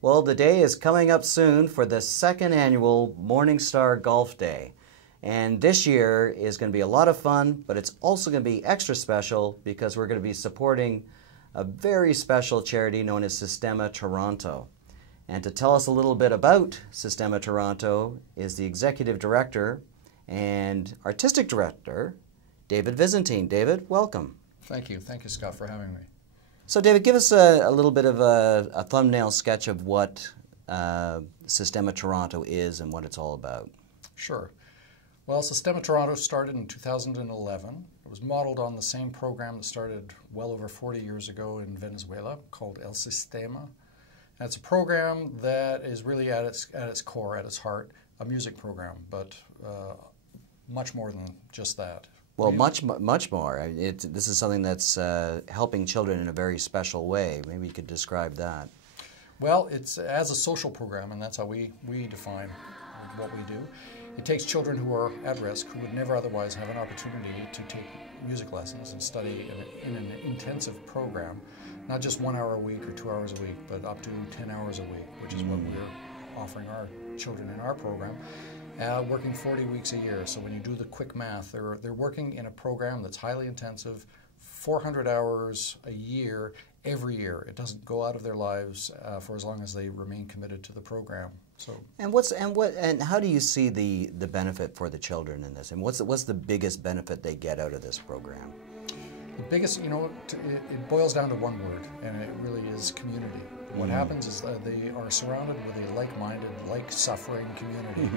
Well, the day is coming up soon for the second annual Morningstar Golf Day. And this year is going to be a lot of fun, but it's also going to be extra special because we're going to be supporting a very special charity known as Sistema Toronto. And to tell us a little bit about Sistema Toronto is the Executive Director and Artistic Director, David Vizentine. David, welcome. Thank you. Thank you, Scott, for having me. So David, give us a little bit of a thumbnail sketch of what Sistema Toronto is and what it's all about. Sure. Well, Sistema Toronto started in 2011. It was modeled on the same program that started well over 40 years ago in Venezuela called El Sistema. And it's a program that is really at its core, at its heart, a music program, but much more than just that. Well, much more. This is something that's helping children in a very special way. Maybe you could describe that. Well, it's as a social program, and that's how we define what we do. It takes children who are at risk, who would never otherwise have an opportunity to take music lessons and study in an intensive program, not just 1 hour a week or 2 hours a week, but up to 10 hours a week, which is what we're offering our children in our program. Working 40 weeks a year. So when you do the quick math, they're working in a program that's highly intensive, 400 hours a year, every year. It doesn't go out of their lives for as long as they remain committed to the program. So. And how do you see the benefit for the children in this? And what's the biggest benefit they get out of this program? The biggest, it boils down to one word, and it really is community. What happens is that they are surrounded with a like-minded, like-suffering community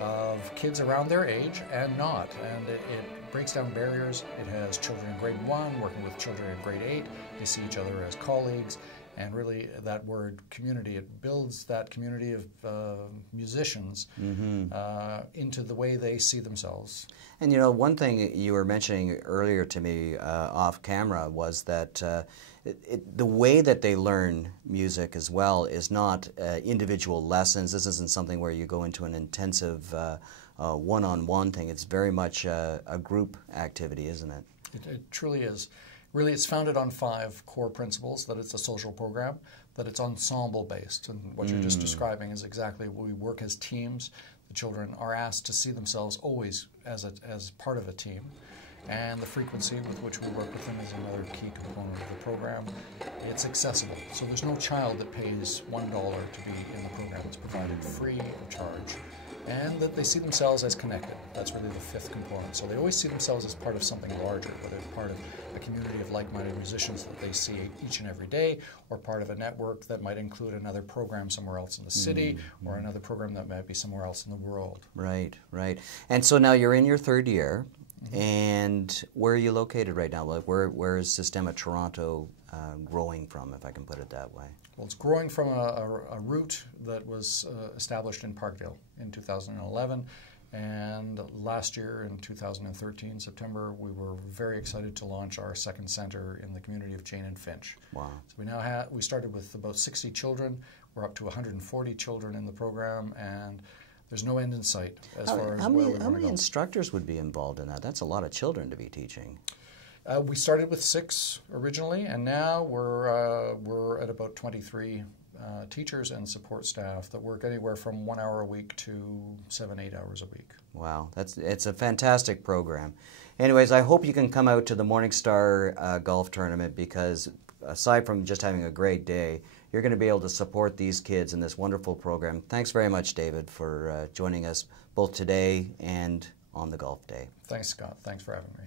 of kids around their age and not. And it breaks down barriers. It has children in grade 1 working with children in grade 8. They see each other as colleagues. And really, that word community, it builds that community of musicians into the way they see themselves. And one thing you were mentioning earlier to me off camera was that the way that they learn music as well is not individual lessons. This isn't something where you go into an intensive one-on-one thing. It's very much a group activity, isn't it? It truly is. Really, it's founded on 5 core principles: that it's a social program, that it's ensemble-based, and what you're just describing is exactly we work as teams. The children are asked to see themselves always as part of a team, and the frequency with which we work with them is another key component of the program. It's accessible, so there's no child that pays $1 to be in the program. It's provided free of charge. And that they see themselves as connected. That's really the 5th component. So they always see themselves as part of something larger, whether it's part of a community of like-minded musicians that they see each and every day, or part of a network that might include another program somewhere else in the city, or another program that might be somewhere else in the world. Right, right. And so now you're in your 3rd year, and where are you located right now? Like where is Sistema Toronto growing from, if I can put it that way? Well, it's growing from a route that was established in Parkdale in 2011, and last year in 2013, September, we were very excited to launch our 2nd center in the community of Jane and Finch. Wow. So we started with about 60 children. We're up to 140 children in the program, and there's no end in sight as far as how many instructors would be involved in that? That's a lot of children to be teaching. We started with 6 originally, and now we're at about 23 teachers and support staff that work anywhere from 1 hour a week to 7-8 hours a week. Wow, it's a fantastic program. Anyways, I hope you can come out to the Morningstar Golf Tournament, because aside from just having a great day, you're going to be able to support these kids in this wonderful program. Thanks very much, David, for joining us both today and on the golf day. Thanks, Scott. Thanks for having me.